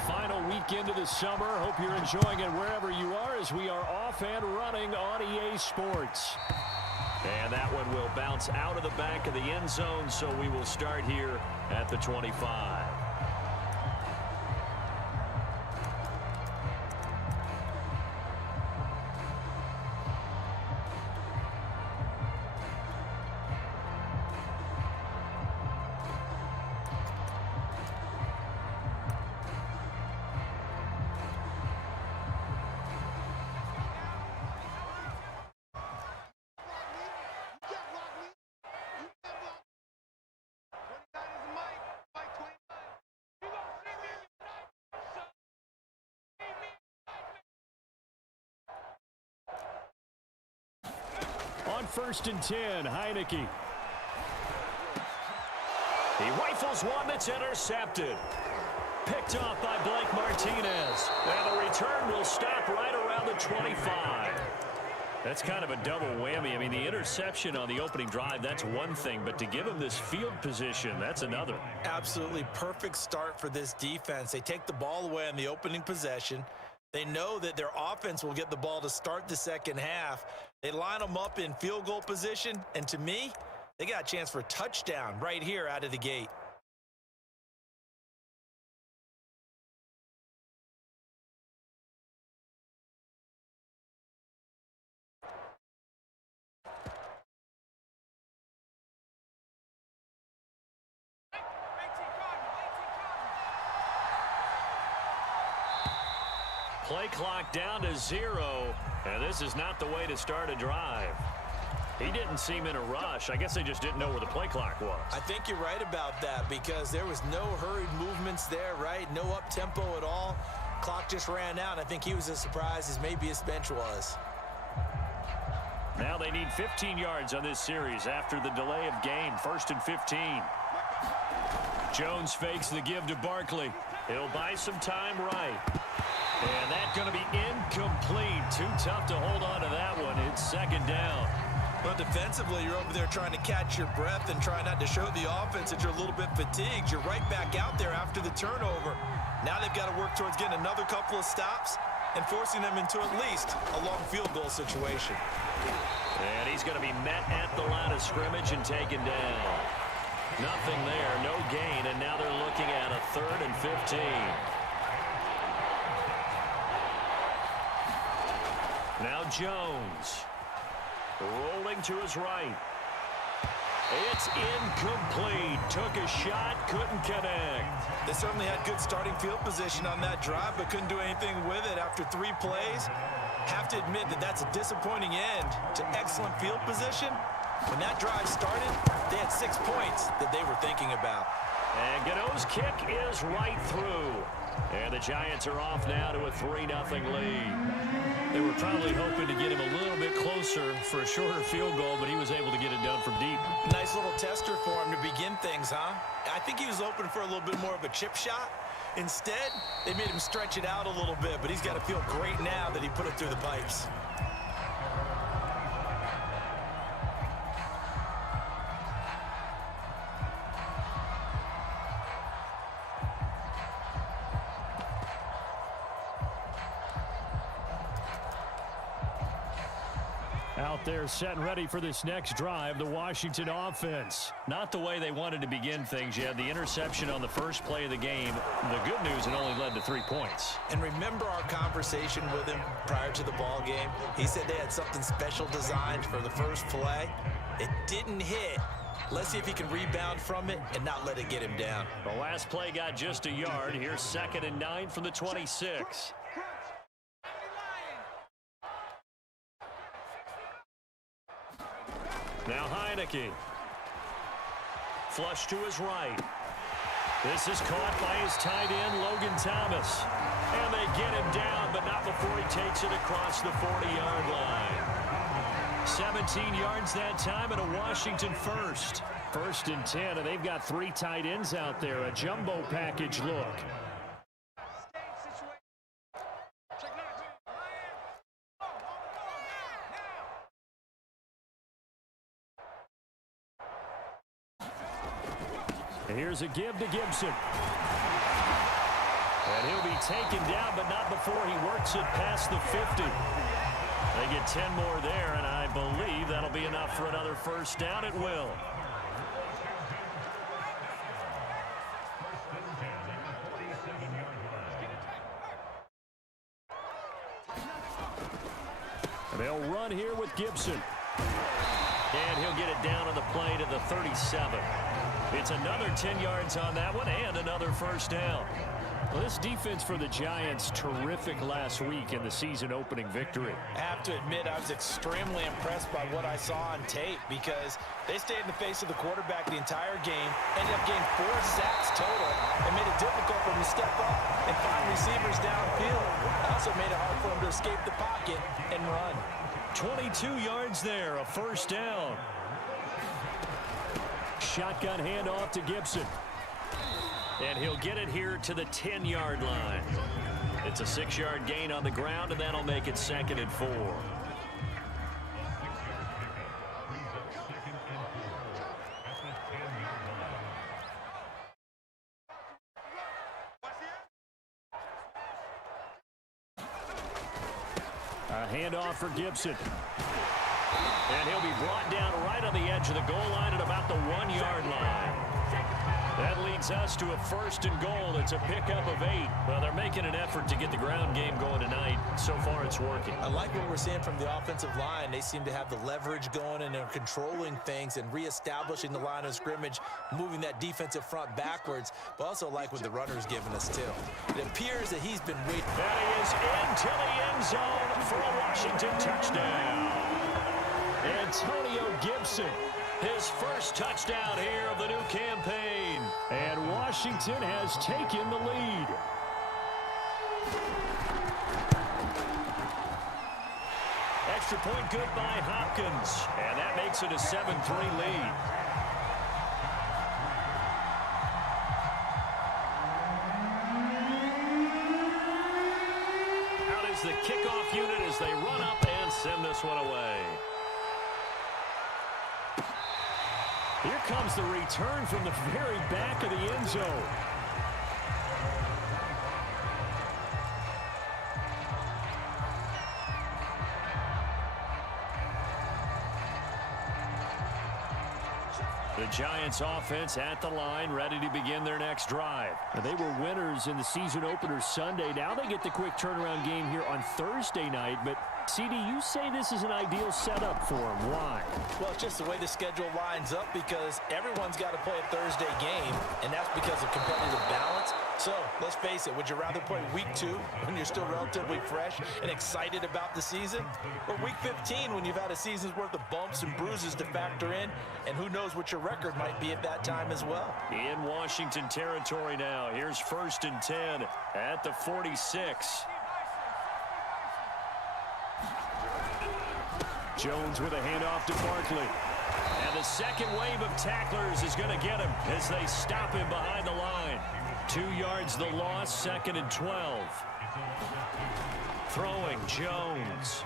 final weekend of the summer. Hope you're enjoying it wherever you are as we are off and running on EA Sports. And that one will bounce out of the back of the end zone, so we will start here at the 25. On 1st and 10, Heineke. He rifles one that's intercepted. Picked off by Blake Martinez. And the return will stop right around the 25. That's kind of a double whammy. I mean, the interception on the opening drive, that's one thing. But to give him this field position, that's another. Absolutely perfect start for this defense. They take the ball away on the opening possession. They know that their offense will get the ball to start the second half. They line them up in field goal position, and to me, they got a chance for a touchdown right here out of the gate. Play clock down to 0, and this is not the way to start a drive. He didn't seem in a rush. I guess they just didn't know where the play clock was. I think you're right about that because there was no hurried movements there, right? No up-tempo at all. Clock just ran out. I think he was as surprised as maybe his bench was. Now they need 15 yards on this series after the delay of game. 1st and 15. Jones fakes the give to Barkley. He'll buy some time right. And that's going to be incomplete. Too tough to hold on to that one. It's 2nd down. But defensively, you're over there trying to catch your breath and try not to show the offense that you're a little bit fatigued. You're right back out there after the turnover. Now they've got to work towards getting another couple of stops and forcing them into at least a long field goal situation. And he's going to be met at the line of scrimmage and taken down. Nothing there, no gain, and now they're looking at a 3rd and 15. Now Jones, rolling to his right. It's incomplete. Took a shot, couldn't connect. They certainly had good starting field position on that drive, but couldn't do anything with it after 3 plays. Have to admit that that's a disappointing end to excellent field position. When that drive started, they had 6 points that they were thinking about. And Gano's kick is right through. And the Giants are off now to a 3-0 lead. They were probably hoping to get him a little bit closer for a shorter field goal, but he was able to get it done from deep. Nice little tester for him to begin things, huh? I think he was hoping for a little bit more of a chip shot. Instead, they made him stretch it out a little bit, but he's got to feel great now that he put it through the pipes. Out there set and ready for this next drive, the Washington offense. Not the way they wanted to begin things. You had the interception on the first play of the game. The good news, it only led to 3 points. And remember our conversation with him prior to the ball game? He said they had something special designed for the first play. It didn't hit. Let's see if he can rebound from it and not let it get him down. The last play got just a yard. Here's 2nd and 9 from the 26. Now Heineke. Flush to his right. This is caught by his tight end, Logan Thomas. And they get him down, but not before he takes it across the 40-yard line. 17 yards that time and a Washington first. 1st and 10, and they've got 3 tight ends out there. A jumbo package look. Here's a give to Gibson. And he'll be taken down, but not before he works it past the 50. They get 10 more there, and I believe that'll be enough for another first down. It will. And they'll run here with Gibson. And he'll get it down on the play to the 37. It's another 10 yards on that one and another first down. Well, this defense for the Giants, terrific last week in the season-opening victory. I have to admit, I was extremely impressed by what I saw on tape because they stayed in the face of the quarterback the entire game, ended up getting 4 sacks total, and made it difficult for him to step up and find receivers downfield. Also made it hard for him to escape the pocket and run. 22 yards there, a first down. Shotgun handoff to Gibson. And he'll get it here to the 10-yard line. It's a 6-yard gain on the ground, and that'll make it 2nd and 4. A handoff for Gibson. And he'll be brought down right on the edge of the goal line at about the 1-yard line. That leads us to a 1st and goal. It's a pickup of 8. Well, they're making an effort to get the ground game going tonight. So far, it's working. I like what we're seeing from the offensive line. They seem to have the leverage going, and they're controlling things and reestablishing the line of scrimmage, moving that defensive front backwards. But also like what the runner's giving us, too. It appears that he's been waiting. That he is into the end zone for a Washington touchdown. Antonio Gibson, his first touchdown here of the new campaign. And Washington has taken the lead. Extra point good by Hopkins. And that makes it a 7-3 lead. Out is the kickoff unit as they run up and send this one away. Here comes the return from the very back of the end zone. The Giants offense at the line, ready to begin their next drive. Now, they were winners in the season opener Sunday. Now they get the quick turnaround game here on Thursday night, but CD, you say this is an ideal setup for them. Why? Well, it's just the way the schedule lines up because everyone's got to play a Thursday game, and that's because of competitive balance. So, let's face it, would you rather play week 2 when you're still relatively fresh and excited about the season? Or week 15 when you've had a season's worth of bumps and bruises to factor in, and who knows what your record might be at that time as well. In Washington territory now, here's 1st and 10 at the 46. Jones with a handoff to Barkley. And the second wave of tacklers is going to get him as they stop him behind the line. 2 yards the loss, 2nd and 12. Throwing Jones.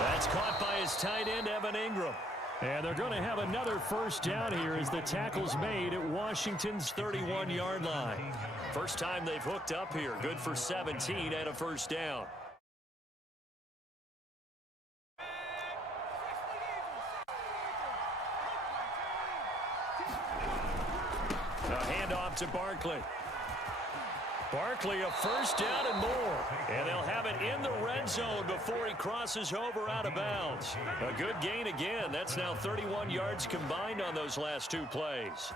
That's caught by his tight end, Evan Ingram. And they're going to have another first down here as the tackle's made at Washington's 31-yard line. First time they've hooked up here. Good for 17 and a first down. To Barkley. Barkley a first down and more. And they'll have it in the red zone before he crosses over out of bounds. A good gain again. That's now 31 yards combined on those last 2 plays.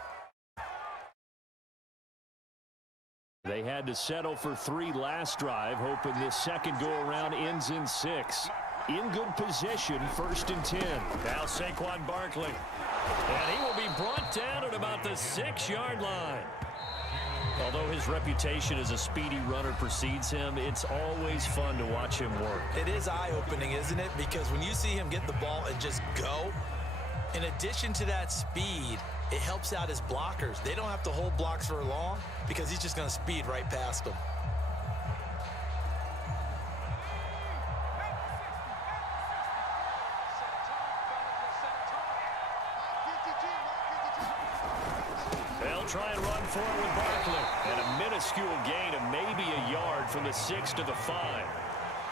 They had to settle for 3 last drive, hoping this second go-around ends in 6. In good position, 1st and 10. Now Saquon Barkley. And he will be brought down at about the 6-yard line. Although his reputation as a speedy runner precedes him, it's always fun to watch him work. It is eye-opening, isn't it? Because when you see him get the ball and just go, in addition to that speed, it helps out his blockers. They don't have to hold blocks for long because he's just going to speed right past them. try and run for it with Barkley. And a minuscule gain of maybe a yard from the 6 to the 5.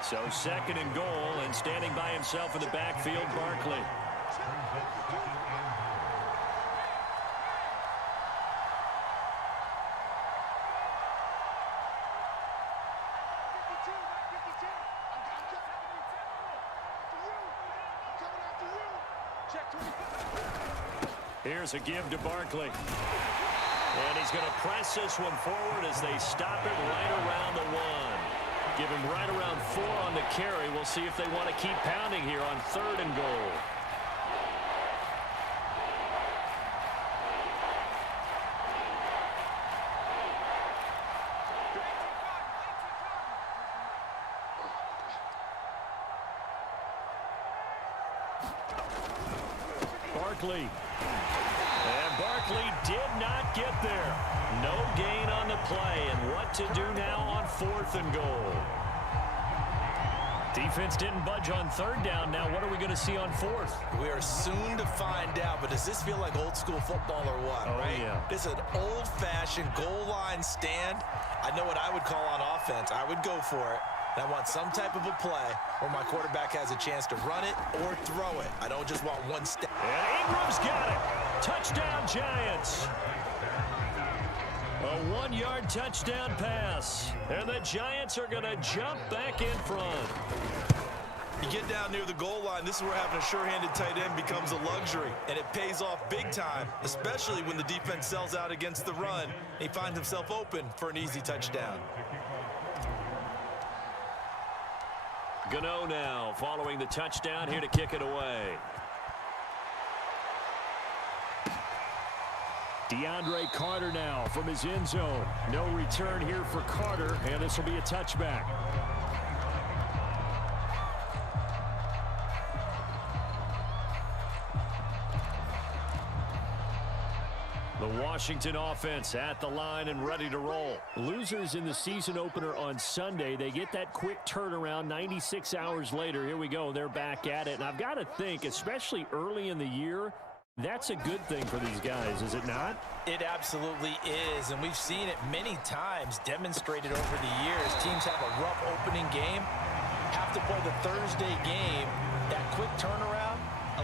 So 2nd and goal, and standing by himself in the backfield, Barkley. Here's a give to Barkley. And he's going to press this one forward as they stop it right around the 1. Give him right around 4 on the carry. We'll see if they want to keep pounding here on 3rd and goal. Barkley. And Barkley did not get there. No gain on the play. And what to do now on 4th and goal? Defense didn't budge on 3rd down. Now what are we going to see on 4th? We are soon to find out, but does this feel like old school football or what, right? Yeah. This is an old-fashioned goal line stand. I know what I would call on offense. I would go for it. And I want some type of a play where my quarterback has a chance to run it or throw it. I don't just want one step. And Ingram's got it. Touchdown, Giants. A 1-yard touchdown pass. And the Giants are going to jump back in front. You get down near the goal line, this is where having a sure-handed tight end becomes a luxury. And it pays off big time, especially when the defense sells out against the run. He finds himself open for an easy touchdown. Gano now following the touchdown here to kick it away. DeAndre Carter now from his end zone. No return here for Carter, and this will be a touchback. The Washington offense at the line and ready to roll. Losers in the season opener on Sunday. They get that quick turnaround 96 hours later. Here we go. They're back at it. And I've got to think, especially early in the year, that's a good thing for these guys, is it not? It absolutely is, and we've seen it many times demonstrated over the years. Teams have a rough opening game, have to play the Thursday game. That quick turnaround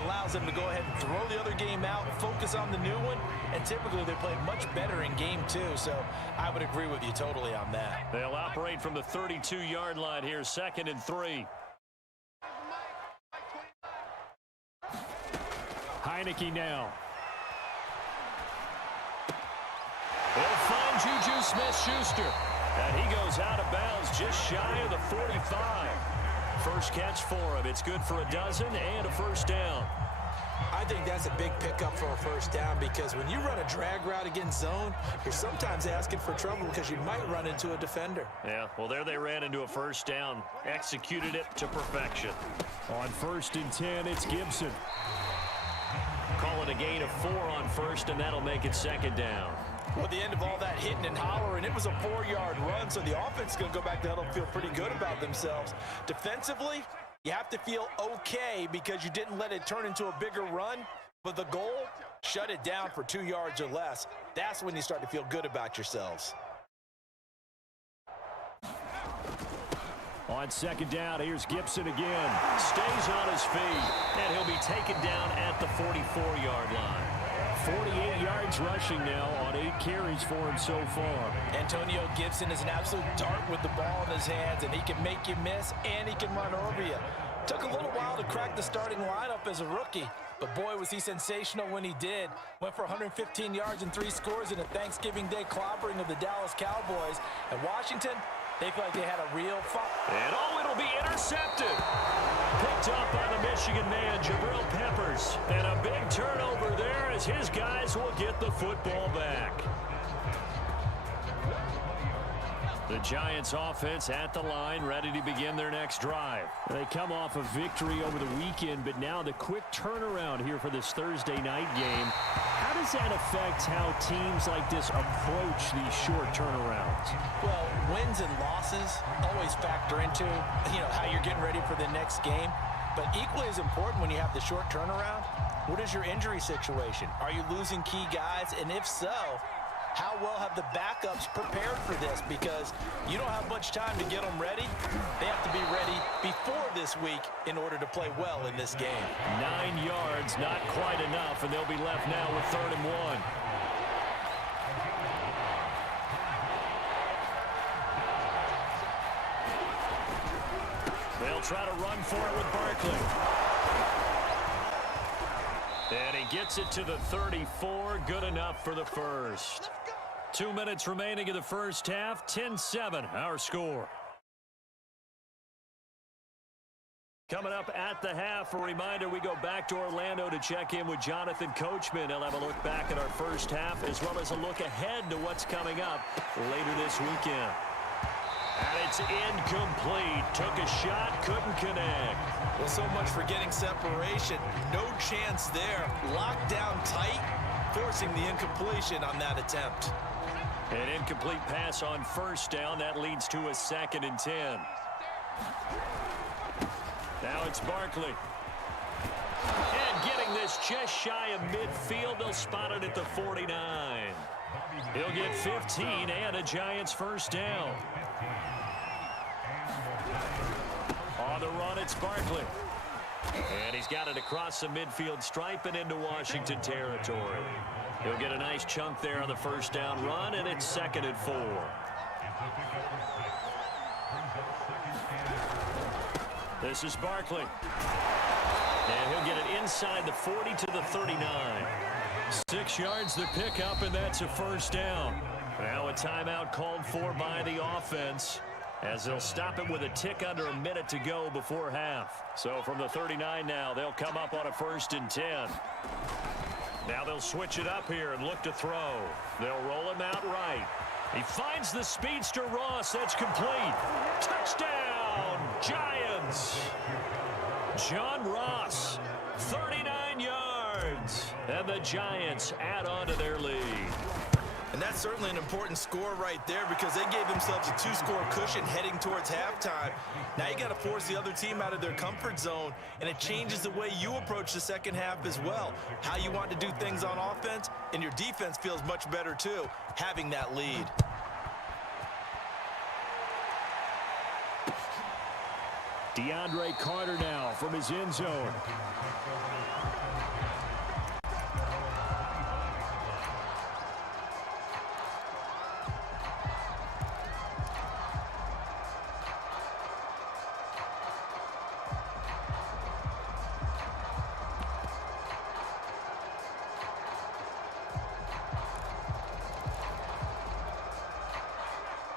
allows them to go ahead and throw the other game out, focus on the new one, and typically they play much better in game 2, so I would agree with you totally on that. They'll operate from the 32-yard line here, 2nd and 3. Heineke now. They'll find Juju Smith-Schuster. And he goes out of bounds just shy of the 45. First catch for him. It's good for a dozen and a first down. I think that's a big pickup for a first down because when you run a drag route against zone, you're sometimes asking for trouble because you might run into a defender. Yeah, well, there they ran into a first down. Executed it to perfection. On 1st and 10, it's Gibson. Call it a gain of 4 on 1st, and that'll make it 2nd down. Well, at the end of all that hitting and hollering, it was a 4-yard run, so the offense is going to go back to huddle and feel pretty good about themselves. Defensively, you have to feel okay because you didn't let it turn into a bigger run, but the goal, shut it down for 2 yards or less. That's when you start to feel good about yourselves. On 2nd down, here's Gibson again. Stays on his feet, and he'll be taken down at the 44-yard line. 48 yards rushing now on 8 carries for him so far. Antonio Gibson is an absolute dart with the ball in his hands, and he can make you miss, and he can run over you. Took a little while to crack the starting lineup as a rookie, but boy, was he sensational when he did. Went for 115 yards and 3 scores in a Thanksgiving Day clobbering of the Dallas Cowboys. And Washington, they feel like they had a real fight. And it'll be intercepted. Picked up by the Michigan man, Jabril Peppers. And a big turnover there as his guys will get the football back. The Giants offense at the line, ready to begin their next drive. They come off a victory over the weekend, but now the quick turnaround here for this Thursday night game. How does that affect how teams like this approach these short turnarounds? Well, wins and losses always factor into, how you're getting ready for the next game. But equally as important when you have the short turnaround, what is your injury situation? Are you losing key guys? And if so, how well have the backups prepared for this? Because you don't have much time to get them ready. They have to be ready before this week in order to play well in this game. 9 yards, not quite enough, and they'll be left now with 3rd and 1. They'll try to run for it with Barkley. And he gets it to the 34. Good enough for the first. 2 minutes remaining in the first half. 10-7, our score. Coming up at the half, a reminder, we go back to Orlando to check in with Jonathan Coachman. He'll have a look back at our first half as well as a look ahead to what's coming up later this weekend. And it's incomplete. Took a shot, couldn't connect. Well, so much for getting separation. No chance there. Locked down tight, forcing the incompletion on that attempt. An incomplete pass on first down. That leads to a 2nd and 10. Now it's Barkley. And getting this just shy of midfield. They'll spot it at the 49. He'll get 15 and a Giants first down. On the run, it's Barkley. And he's got it across the midfield stripe and into Washington territory. He'll get a nice chunk there on the first down run, and it's 2nd and 4. This is Barkley. And he'll get it inside the 40 to the 39. 6 yards the pickup, and that's a first down. Now a timeout called for by the offense, as they'll stop it with a tick under a minute to go before half. So from the 39 now, they'll come up on a 1st and 10. Now they'll switch it up here and look to throw. They'll roll him out right. He finds the speedster Ross. That's complete. Touchdown, Giants. John Ross, 39 yards. And the Giants add on to their lead. And that's certainly an important score right there because they gave themselves a 2-score cushion heading towards halftime. Now you got to force the other team out of their comfort zone, and it changes the way you approach the second half as well. How you want to do things on offense, and your defense feels much better too, having that lead. DeAndre Carter now from his end zone.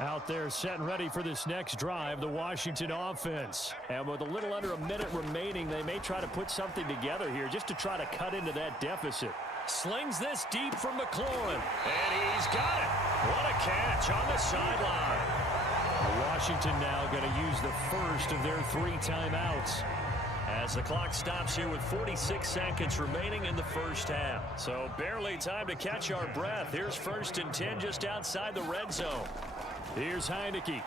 Out there set and ready for this next drive, the Washington offense. And with a little under a minute remaining, they may try to put something together here just to try to cut into that deficit. Slings this deep from McLaurin. And he's got it. What a catch on the sideline. Washington now going to use the first of their 3 timeouts, as the clock stops here with 46 seconds remaining in the first half. So barely time to catch our breath. Here's 1st and 10 just outside the red zone. Here's Heineke.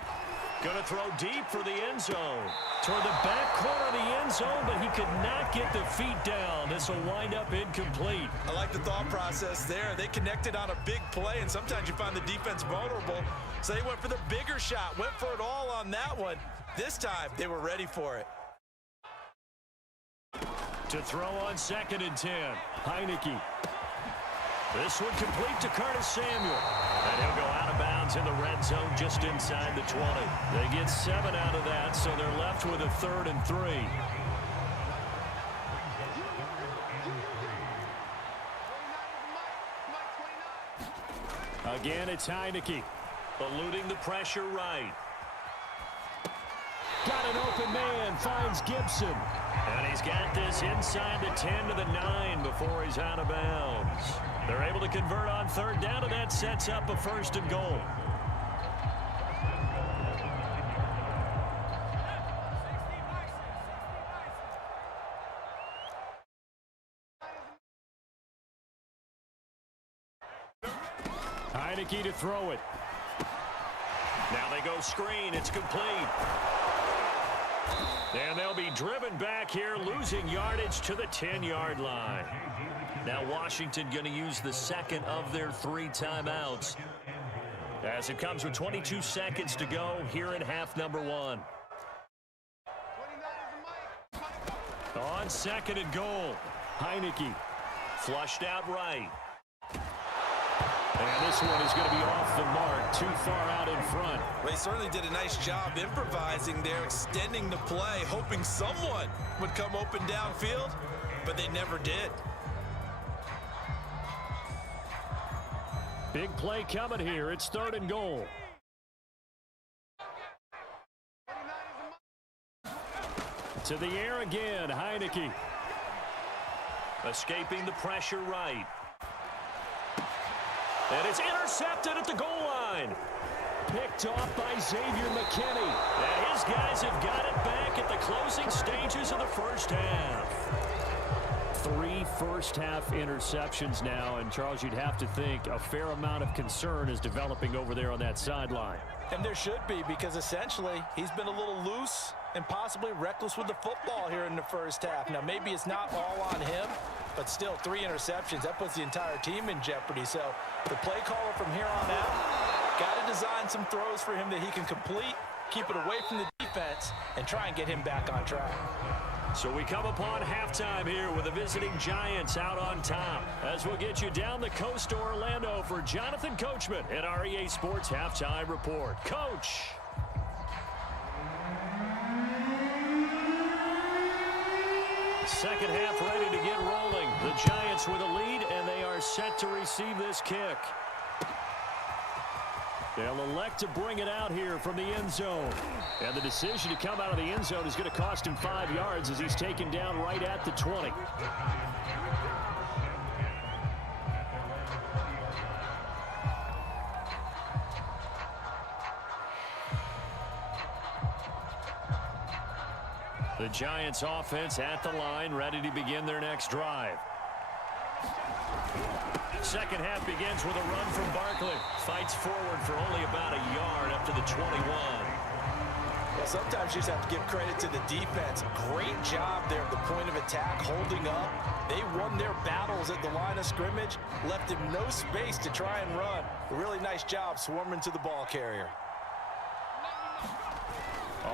Going to throw deep for the end zone. Toward the back corner of the end zone, but he could not get the feet down. This will wind up incomplete. I like the thought process there. They connected on a big play, and sometimes you find the defense vulnerable. So they went for the bigger shot, went for it all on that one. This time, they were ready for it. To throw on 2nd and 10. Heineke. This one complete to Curtis Samuel. And he'll go out of bounds in the red zone just inside the 20. They get 7 out of that, so they're left with a 3rd and 3. Again, it's Heineke. Eluding the pressure right. Got an open man, finds Gibson. And he's got this inside the 10 to the 9 before he's out of bounds. They're able to convert on 3rd down, and that sets up a 1st and goal. Heineke to throw it. Now they go screen. It's complete. And they'll be driven back here, losing yardage to the 10-yard line. Now Washington going to use the second of their 3 timeouts, as it comes with 22 seconds to go here in half number 1. On second and goal, Heineke flushed out right. And this one is going to be off the mark, too far out in front. Well, they certainly did a nice job improvising there, extending the play, hoping someone would come open downfield, but they never did. Big play coming here. It's third and goal. To the air again, Heineke. Escaping the pressure right. And it's intercepted at the goal line. Picked off by Xavier McKinney. And his guys have got it back at the closing stages of the first half. 3 first-half interceptions now, and Charles, you'd have to think a fair amount of concern is developing over there on that sideline. And there should be, because essentially he's been a little loose and possibly reckless with the football here in the first half. Now, maybe it's not all on him, but still 3 interceptions. That puts the entire team in jeopardy. So the play caller from here on out got to design some throws for him that he can complete, keep it away from the defense, and try and get him back on track. So we come upon halftime here with the visiting Giants out on top, as we'll get you down the coast to Orlando for Jonathan Coachman at our EA Sports Halftime Report. Coach. Second half ready to get rolling. The Giants with a lead, and they are set to receive this kick. They'll elect to bring it out here from the end zone. And the decision to come out of the end zone is going to cost him 5 yards as he's taken down right at the 20. The Giants offense at the line, ready to begin their next drive. Second half begins with a run from Barkley. Fights forward for only about a yard up to the 21. Well, sometimes you just have to give credit to the defense. Great job there at the point of attack, holding up. They won their battles at the line of scrimmage, left him no space to try and run. A really nice job swarming to the ball carrier.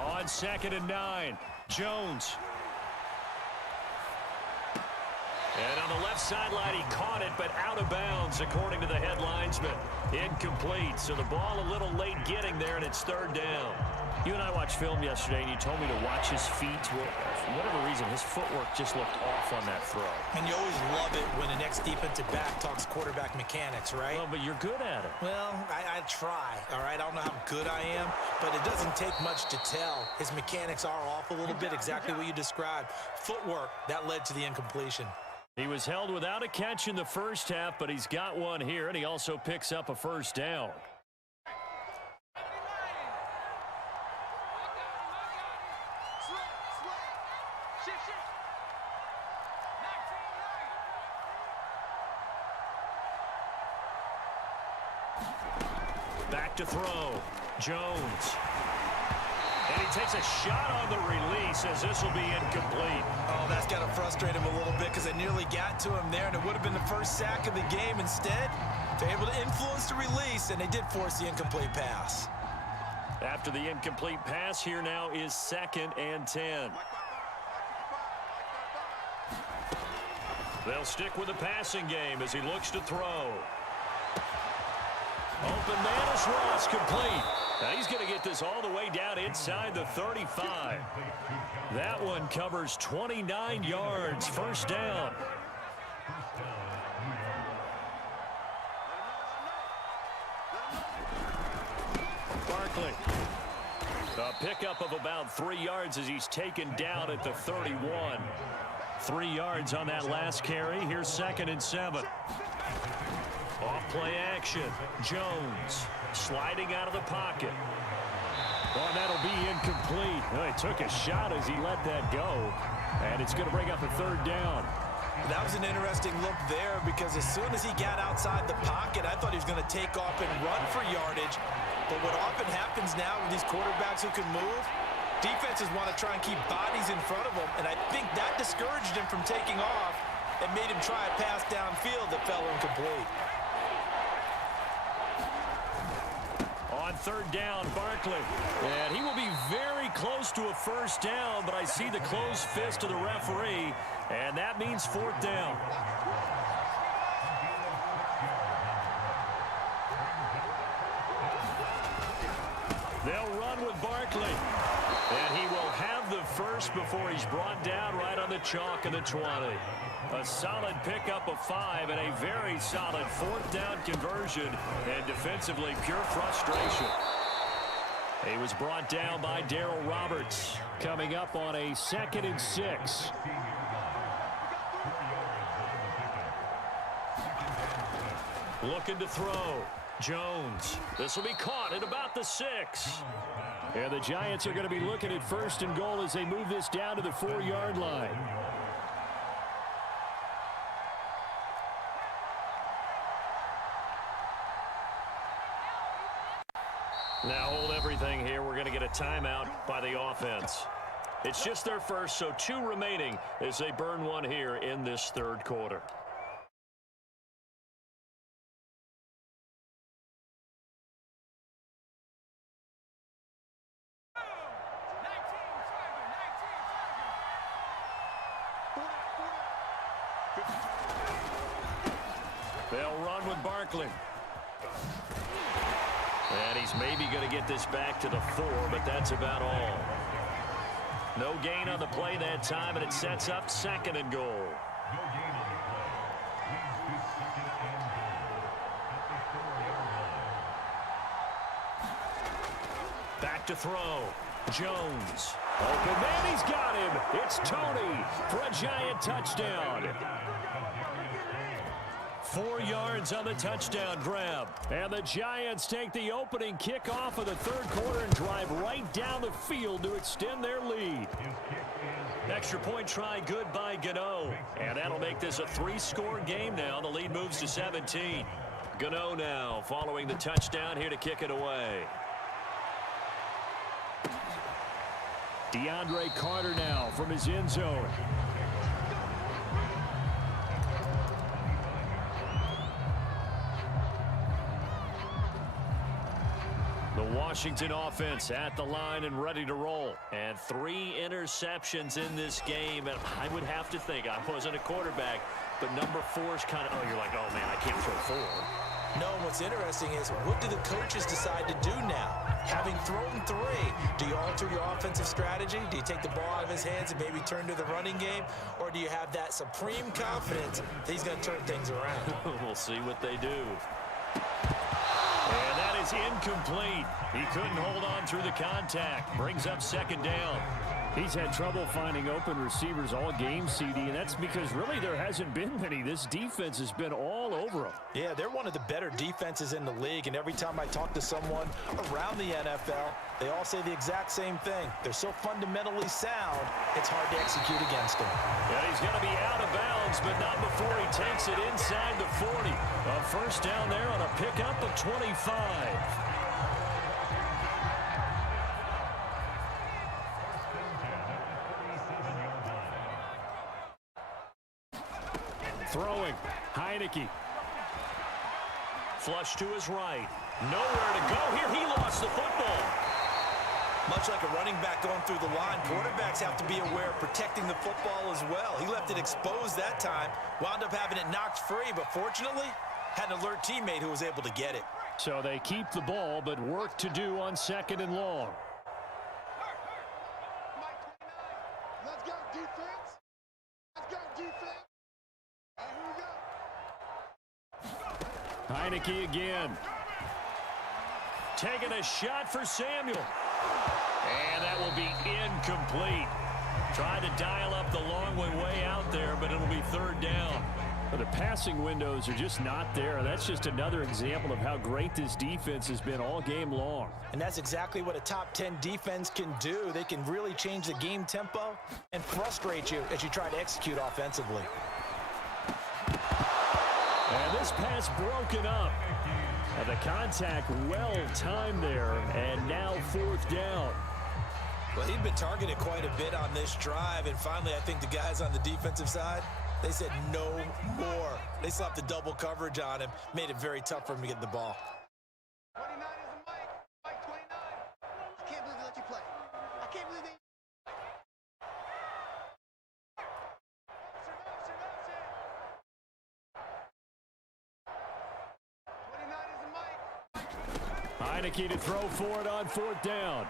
On second and 9, Jones. And on the left sideline, he caught it, but out of bounds, according to the head linesman. Incomplete, so the ball a little late getting there, and it's third down. You and I watched film yesterday, and you told me to watch his feet. Well, for whatever reason, his footwork just looked off on that throw. And you always love it when an ex-defensive back talks quarterback mechanics, right? Well, but you're good at it. Well, I try, all right? I don't know how good I am, but it doesn't take much to tell. His mechanics are off a little bit, exactly what you described. Footwork, that led to the incompletion. He was held without a catch in the first half, but he's got one here, and he also picks up a first down. Back to throw. Jones. And he takes a shot on the release as this will be incomplete. Oh, that's got to frustrate him a little bit because they nearly got to him there, and it would have been the first sack of the game. Instead, they're able to influence the release, and they did force the incomplete pass. After the incomplete pass, here now is second and 10. They'll stick with the passing game as he looks to throw. Open man is Ross, complete. Now he's going to get this all the way down inside the 35. That one covers 29 yards, first down. Barkley. A pickup of about 3 yards as he's taken down at the 31. 3 yards on that last carry. Here's second and 7. Off play action. Jones sliding out of the pocket. Oh, that'll be incomplete. Oh, he took a shot as he let that go. And it's going to bring up a third down. That was an interesting look there because as soon as he got outside the pocket, I thought he was going to take off and run for yardage. But what often happens now with these quarterbacks who can move, Defenses want to try and keep bodies in front of them, and I think that discouraged him from taking off and made him try a pass downfield that fell incomplete. On third down, Barkley. And he will be very close to a first down, but I see the closed fist of the referee, and that means fourth down. They'll run with Barkley. And he will have the first before he's brought down right on the chalk of the 20. A solid pickup of 5 and a very solid fourth down conversion, and defensively pure frustration. He was brought down by Darryl Roberts, coming up on a 2nd and 6. Looking to throw. Jones. This will be caught at about the 6. And the Giants are going to be looking at 1st and goal as they move this down to the 4-yard line. Now hold everything here. We're going to get a timeout by the offense. It's just their first, so 2 remaining as they burn one here in this third quarter. They'll run with Barkley. And he's maybe going to get this back to the 4, but that's about all. No gain on the play that time, and it sets up 2nd and goal. Back to throw. Jones. Open man, he's got him. It's Tony for a Giant touchdown. 4 yards on the touchdown grab. And the Giants take the opening kickoff of the third quarter and drive right down the field to extend their lead. Extra point try good by Gano. And that'll make this a 3-score game now. The lead moves to 17. Gano now following the touchdown here to kick it away. DeAndre Carter now from his end zone. The Washington offense at the line and ready to roll. And 3 interceptions in this game. And I would have to think, I wasn't a quarterback, but number 4 is kind of, oh, you're like, oh, man, I can't throw 4. No, what's interesting is, what do the coaches decide to do now? Having thrown 3, do you alter your offensive strategy? Do you take the ball out of his hands and maybe turn to the running game? Or do you have that supreme confidence that he's going to turn things around? We'll see what they do. And that is incomplete. He couldn't hold on through the contact. Brings up 2nd down. He's had trouble finding open receivers all game, CD, and that's because really there hasn't been many. This defense has been all over them. Yeah, they're one of the better defenses in the league, and every time I talk to someone around the NFL, they all say the exact same thing. They're so fundamentally sound, it's hard to execute against them. And he's going to be out of bounds, but not before he takes it inside the 40. A first down there on a pickup of 25. Throwing. Heineke. Flush to his right. Nowhere to go here. He lost the football. Much like a running back going through the line, quarterbacks have to be aware of protecting the football as well. He left it exposed that time, wound up having it knocked free, but fortunately, had an alert teammate who was able to get it. So they keep the ball, but work to do on 2nd and long. Let's go, defense. Let's go, defense. Heineke again. Taking a shot for Samuel. And that will be incomplete. Trying to dial up the long way out there, but it'll be 3rd down. But the passing windows are just not there. That's just another example of how great this defense has been all game long. And that's exactly what a top 10 defense can do. They can really change the game tempo and frustrate you as you try to execute offensively. And this pass broken up. And the contact well timed there. And now 4th down. Well, he'd been targeted quite a bit on this drive, and finally I think the guys on the defensive side, they said no more. They slapped the double coverage on him, made it very tough for him to get the ball. 29 is a Mike. Mike 29. I can't believe they let you play. I can't believe they... Heineke to throw for it on 4th down.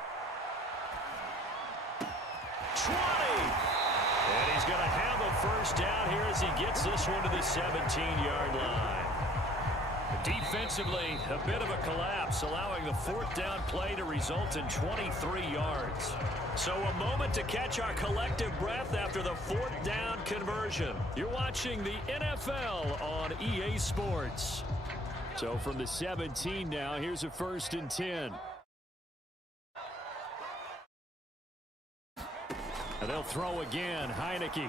20! And he's going to have a first down here as he gets this one to the 17-yard line. Defensively, a bit of a collapse, allowing the 4th down play to result in 23 yards. So a moment to catch our collective breath after the 4th down conversion. You're watching the NFL on EA Sports. So from the 17 now, here's a 1st and 10. And they'll throw again. Heineke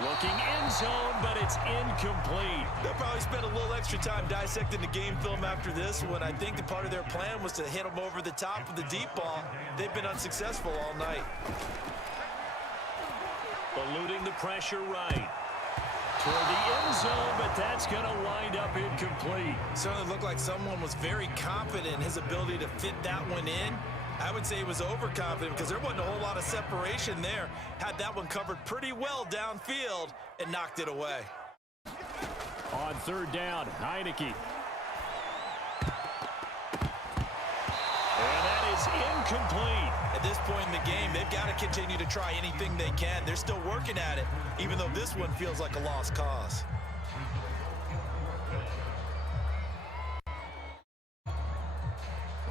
looking end zone, but it's incomplete. They'll probably spend a little extra time dissecting the game film after this one. I think the part of their plan was to hit them over the top of the deep ball. They've been unsuccessful all night. Eluding the pressure right. Toward the end zone, but that's going to wind up incomplete. Certainly looked like someone was very confident in his ability to fit that one in. I would say he was overconfident because there wasn't a whole lot of separation there. Had that one covered pretty well downfield and knocked it away. On 3rd down, Heineke. And that is incomplete. At this point in the game, they've got to continue to try anything they can. They're still working at it, even though this one feels like a lost cause.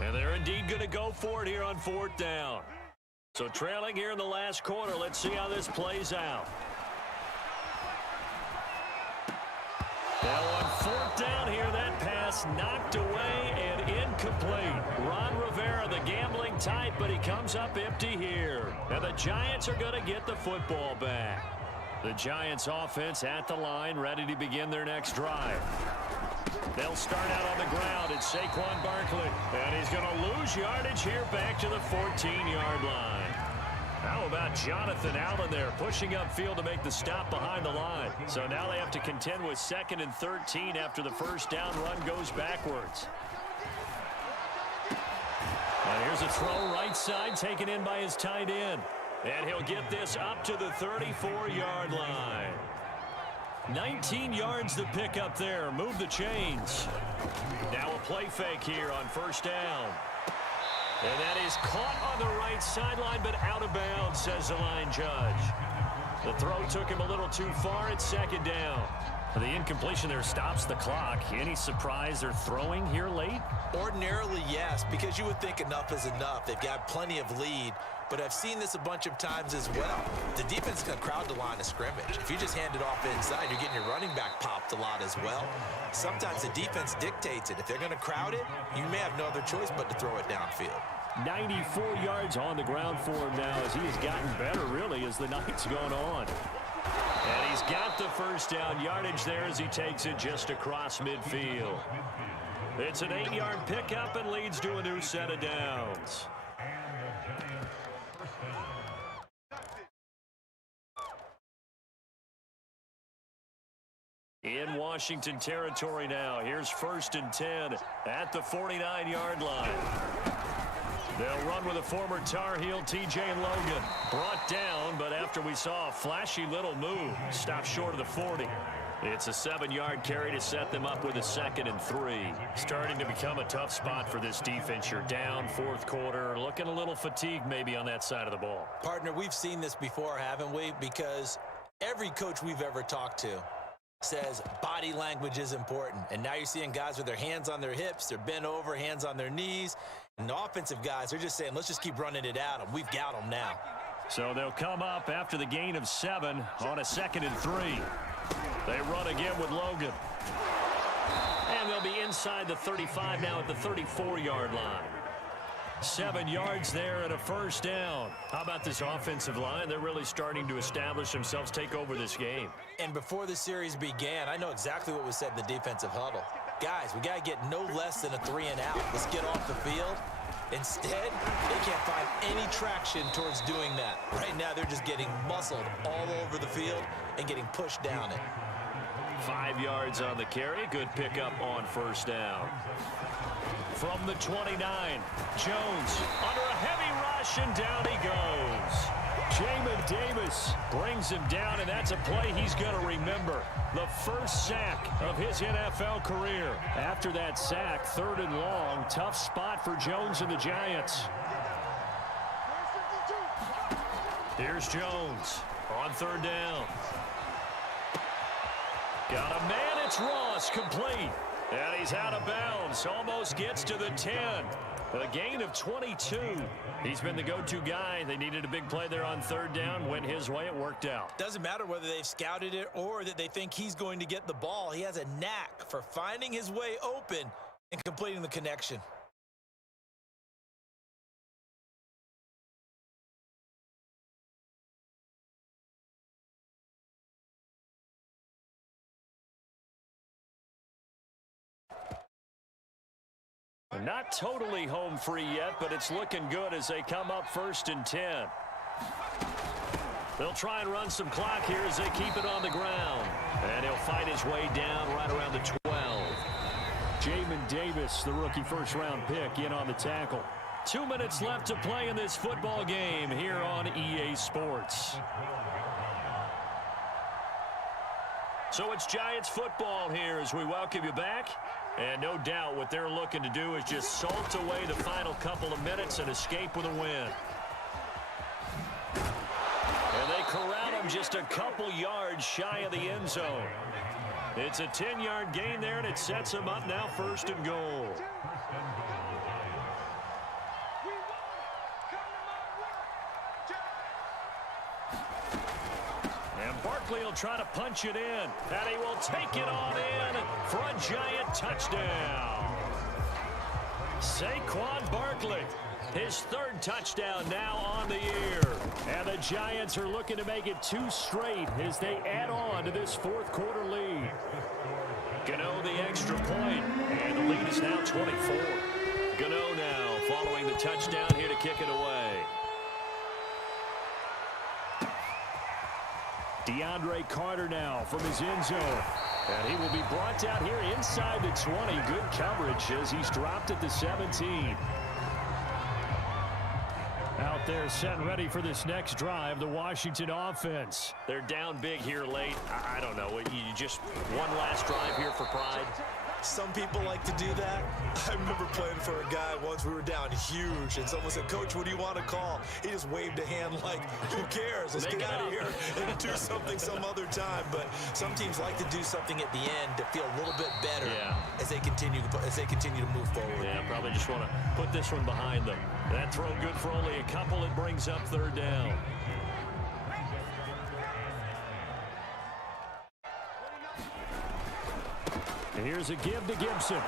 And they're indeed going to go for it here on 4th down. So trailing here in the last quarter, let's see how this plays out. Now on 4th down here, that pass knocked away and incomplete. Ron Rivera, the gambling type, but he comes up empty here. And the Giants are going to get the football back. The Giants offense at the line, ready to begin their next drive. They'll start out on the ground. It's Saquon Barkley. And he's going to lose yardage here back to the 14-yard line. How about Jonathan Allen there pushing upfield to make the stop behind the line? So now they have to contend with 2nd and 13 after the first down run goes backwards. And here's a throw right side taken in by his tight end. And he'll get this up to the 34-yard line. 19 yards to pick up there. Move the chains. Now a play fake here on 1st down. And that is caught on the right sideline, but out of bounds, says the line judge. The throw took him a little too far at 2nd down. The incompletion there stops the clock. Any surprise they're throwing here late? Ordinarily, yes, because you would think enough is enough. They've got plenty of lead, but I've seen this a bunch of times as well. The defense is going to crowd the line of scrimmage. If you just hand it off inside, you're getting your running back popped a lot as well. Sometimes the defense dictates it. If they're going to crowd it, you may have no other choice but to throw it downfield. 94 yards on the ground for him now as he has gotten better, really, as the night's gone on. And he's got the first down yardage there as he takes it just across midfield. It's an 8-yard pickup and leads to a new set of downs. In Washington territory now. Here's 1st and 10 at the 49-yard line. They'll run with a former Tar Heel, T.J. Logan. Brought down, but after we saw a flashy little move, stopped short of the 40. It's a 7-yard carry to set them up with a 2nd and 3. Starting to become a tough spot for this defense. You're down 4th quarter, looking a little fatigued maybe on that side of the ball. Partner, we've seen this before, haven't we? Because every coach we've ever talked to says body language is important. And now you're seeing guys with their hands on their hips, they're bent over, hands on their knees. And the offensive guys, they're just saying, let's just keep running it at them. We've got them now. So they'll come up after the gain of 7 on a 2nd and 3. They run again with Logan. And they'll be inside the 35 now at the 34-yard line. 7 yards there and a first down. How about this offensive line? They're really starting to establish themselves, take over this game. And before the series began, I know exactly what was said in the defensive huddle. Guys, we got to get no less than a 3 and out. Let's get off the field. Instead, they can't find any traction towards doing that. Right now, they're just getting muscled all over the field and getting pushed down it. 5 yards on the carry. Good pickup on first down. From the 29, Jones under a heavy rush, and down he goes. Jamin Davis brings him down, and that's a play he's going to remember. The first sack of his NFL career. After that sack, 3rd and long, tough spot for Jones and the Giants. Here's Jones on 3rd down. Got a man, it's Ross, complete. And he's out of bounds, almost gets to the 10. A gain of 22. He's been the go-to guy. They needed a big play there on 3rd down. Went his way, it worked out. Doesn't matter whether they've scouted it or that they think he's going to get the ball. He has a knack for finding his way open and completing the connection. Not totally home free yet, but it's looking good as they come up 1st and 10. They'll try and run some clock here as they keep it on the ground. And he'll fight his way down right around the 12. Jamin Davis, the rookie first-round pick, in on the tackle. 2 minutes left to play in this football game here on EA Sports. So it's Giants football here as we welcome you back. And no doubt what they're looking to do is just salt away the final couple of minutes and escape with a win. And they corral him just a couple yards shy of the end zone. It's a 10-yard gain there, and it sets him up now 1st and goal. Barkley will try to punch it in, and he will take it on in for a Giant touchdown. Saquon Barkley, his 3rd touchdown now on the year. And the Giants are looking to make it 2 straight as they add on to this 4th quarter lead. Gano the extra point, and the lead is now 24. Gano now following the touchdown here to kick it away. DeAndre Carter now from his end zone. And he will be brought down here inside the 20. Good coverage as he's dropped at the 17. Out there set and ready for this next drive, the Washington offense. They're down big here late. I don't know. You just one last drive here for pride. Some people like to do that. I remember playing for a guy once. We were down huge, and someone said, "Coach, what do you want to call?" He just waved a hand like, "Who cares? Let's get out of here and do something some other time." But some teams like to do something at the end to feel a little bit better as they continue to move forward. Yeah, probably just want to put this one behind them. That throw good for only a couple. It brings up 3rd down. Here's a give to Gibson.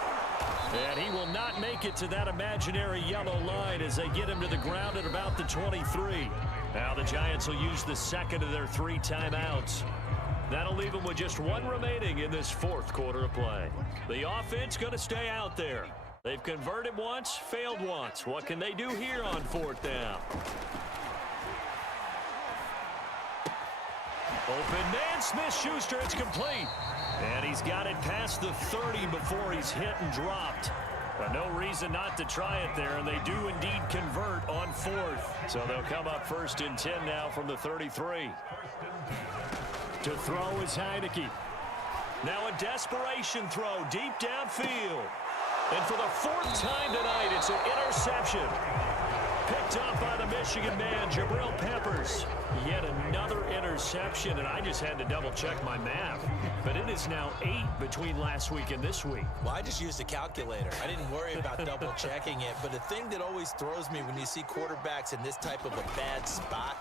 And he will not make it to that imaginary yellow line as they get him to the ground at about the 23. Now the Giants will use the 2nd of their 3 timeouts. That'll leave them with just 1 remaining in this 4th quarter of play. The offense going to stay out there. They've converted once, failed once. What can they do here on 4th down? Open man, Smith-Schuster, it's complete. And he's got it past the 30 before he's hit and dropped. But no reason not to try it there, and they do indeed convert on 4th. So they'll come up 1st and 10 now from the 33. To throw is Heineke. Now a desperation throw deep downfield. And for the 4th time tonight, it's an interception. Picked up by the Michigan man, Jabril Peppers. Yet another interception, and I just had to double-check my math. But it is now 8 between last week and this week. Well, I just used a calculator. I didn't worry about double-checking it. But the thing that always throws me when you see quarterbacks in this type of a bad spot,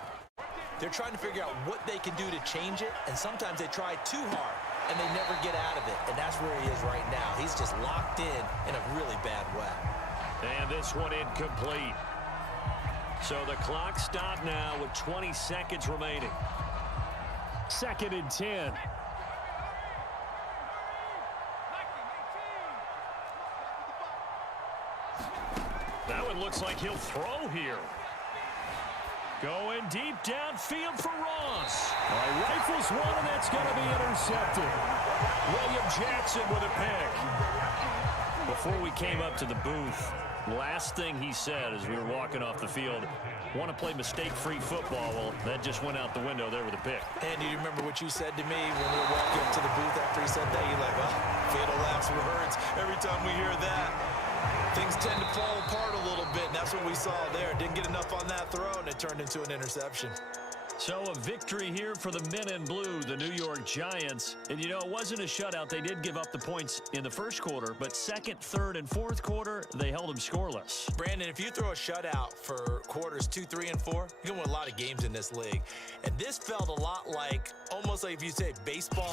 they're trying to figure out what they can do to change it, and sometimes they try too hard, and they never get out of it. And that's where he is right now. He's just locked in a really bad way. And this one incomplete. So the clock stopped now with 20 seconds remaining. 2nd and 10. That one looks like he'll throw here. Going deep downfield for Ross. Rifles one, and that's going to be intercepted. William Jackson with a pick. Before we came up to the booth, last thing he said as we were walking off the field, want to play mistake-free football. Well, that just went out the window there with a pick. And you remember what you said to me when we were walking up to the booth after he said that? You're like, oh, fatal lapse words. Every time we hear that, things tend to fall apart a little bit, and that's what we saw there. Didn't get enough on that throw, and it turned into an interception. So a victory here for the men in blue, the New York Giants. And, you know, it wasn't a shutout. They did give up the points in the first quarter, but second, third, and fourth quarter, they held them scoreless. Brandon, if you throw a shutout for quarters 2, 3, and 4, you can win a lot of games in this league. And this felt a lot like, almost like if you say baseball,